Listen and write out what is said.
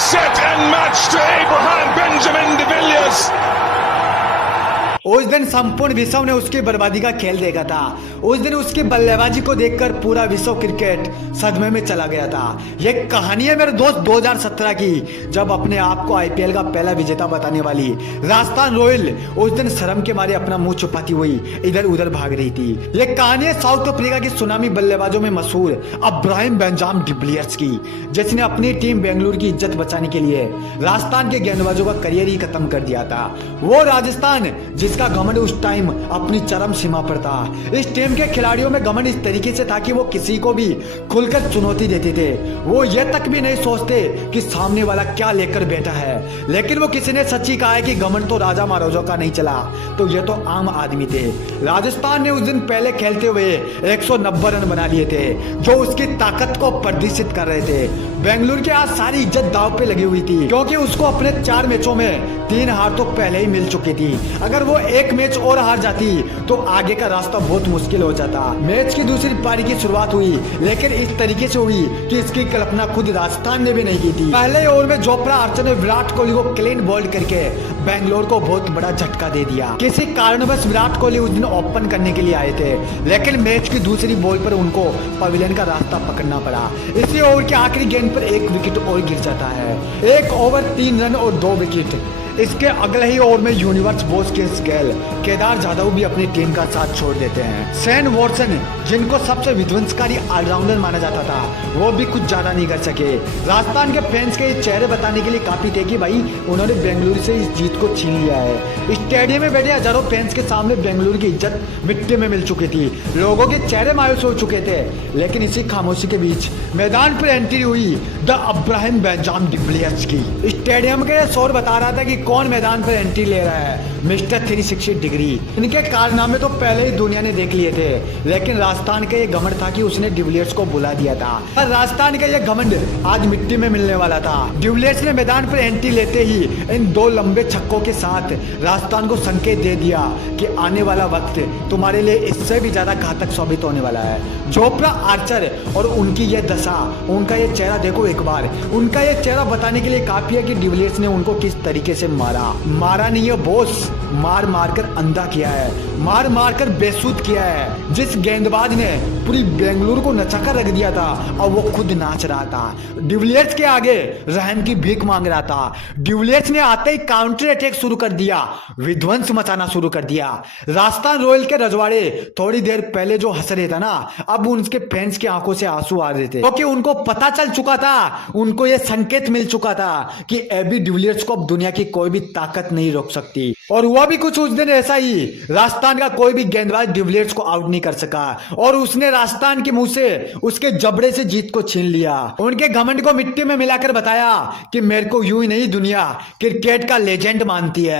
set and match to Abraham Benjamin de Villiers. उस दिन संपूर्ण विश्व ने उसकी बर्बादी का खेल देखा था। उस दिन उसकी बल्लेबाजी को देखकर पूरा विश्व क्रिकेट सदमे में चला गया था। यह कहानी है मेरे दोस्त 2017 की, जब अपने आप को आईपीएल का पहला विजेता बताने वाली राजस्थान रॉयल उस दिन शर्म के मारे अपना मुंह छुपाती हुई इधर उधर भाग रही थी। यह कहानी है साउथ अफ्रीका की सुनामी बल्लेबाजों में मशहूर इब्राहिम बेंजामिन डिविलियर्स की, जिसने अपनी टीम बेंगलुरु की इज्जत बचाने के लिए राजस्थान के गेंदबाजों का करियर ही खत्म कर दिया था। वो राजस्थान जिसका घमंड उस टाइम अपनी चरम सीमा पर था। इस टीम के खिलाड़ियों में घमंड इस तरीके से था कि वो किसी को भी खुलकर चुनौती देते थे। वो ये तक भी नहीं सोचते कि सामने वाला क्या लेकर बैठा है। लेकिन वो किसी ने सच्ची कहा है कि घमंड तो राजा महाराजों का नहीं चला, तो ये तो आम आदमी थे। राजस्थान ने उस दिन पहले खेलते हुए 190 रन बना लिए थे, जो उसकी ताकत को प्रदर्शित कर रहे थे। बेंगलुरु की आज सारी इज्जत दांव पे लगी हुई थी, क्योंकि उसको अपने 4 मैचों में 3 हार तो पहले ही मिल चुकी थी। अगर वो एक मैच और हार जाती तो आगे का रास्ता बहुत मुश्किल हो जाता। मैच की दूसरी पारी की शुरुआत हुई, लेकिन इस तरीके से हुई कि इसकी कल्पना खुद राजस्थान ने भी नहीं की थी। पहले ओवर में जोफ्रा आर्चर ने विराट कोहली को क्लीन बोल्ड करके बेंगलोर को बहुत बड़ा झटका दे दिया। किसी कारणवश विराट कोहली उस दिन ओपन करने के लिए आए थे, लेकिन मैच की दूसरी बॉल पर उनको पवेलियन का रास्ता पकड़ना पड़ा। इसी ओवर के आखिरी गेंद पर एक विकेट और गिर जाता है। 1 ओवर 3 रन और 2 विकेट। इसके अगले ही ओवर में यूनिवर्स बॉस के स्केल केदार जाधव भी अपनी टीम का साथ छोड़ देते हैं। शेन वॉटसन, जिनको सबसे विध्वंसकारी ऑलराउंडर माना जाता था, वो भी कुछ ज्यादा नहीं कर सके। राजस्थान के फैंस के चेहरे बताने के लिए काफी थे कि भाई उन्होंने बेंगलुरु से इस जीत को छीन लिया है। स्टेडियम में बैठे हजारों फैंस के सामने बेंगलुरु की इज्जत मिट्टी में मिल चुकी थी। लोगों के चेहरे मायूस हो चुके थे, लेकिन इसी खामोशी के बीच मैदान पर एंट्री हुई द इब्राहिम बेंजामिन डिविलियर्स की। स्टेडियम के शोर बता रहा था कि कौन मैदान पर एंट्री ले रहा है। Mister 360 degree. इनके कारनामे तो पहले ही दुनिया ने देख लिए थे, लेकिन राजस्थान का ये घमंड था कि उसने डिविलियर्स को बुला दिया था। पर राजस्थान का ये घमंड आज मिट्टी में मिलने वाला था। डिविलियर्स ने मैदान पर एंट्री लेते ही इन 2 लंबे छक्कों के साथ राजस्थान को संकेत दे दिया कि आने वाला वक्त तुम्हारे लिए इससे भी ज्यादा घातक साबित होने वाला है। जोफ्रा आर्चर और उनकी ये दशा, उनका ये चेहरा देखो एक बार। उनका ये चेहरा बताने के लिए काफी है कि डिविलियर्स ने उनको किस तरीके से मारा नहीं है बॉस, मार कर अंधा किया है, मार कर बेसुध किया है। जिस गेंदबाज ने पूरी बेंगलुरु को नचाकर रख दिया था, और वो खुद नाच रहा था। डिविलियर्स के आगे रहम की भीख मांग रहा था। डिविलियर्स ने आते ही काउंटर अटैक शुरू कर दिया, विध्वंस मचाना शुरू कर दिया। राजस्थान रॉयल के रजवाड़े थोड़ी देर पहले जो हंस रहे थे ना, अब उनके फैंस की आंखों से आंसू आ रहे थे, क्योंकि उनको पता चल चुका था, उनको यह संकेत मिल चुका था कि एबी डिविलियर्स को अब दुनिया की कोई भी ताकत नहीं रोक सकती। और हुआ भी कुछ उस दिन ऐसा ही। राजस्थान का कोई भी गेंदबाज डिविलियर्स को आउट नहीं कर सका, और उसने राजस्थान के मुंह से, उसके जबड़े से जीत को छीन लिया। उनके घमंड को मिट्टी में मिलाकर बताया कि मेरे को यूं ही नहीं दुनिया क्रिकेट का लेजेंड मानती है।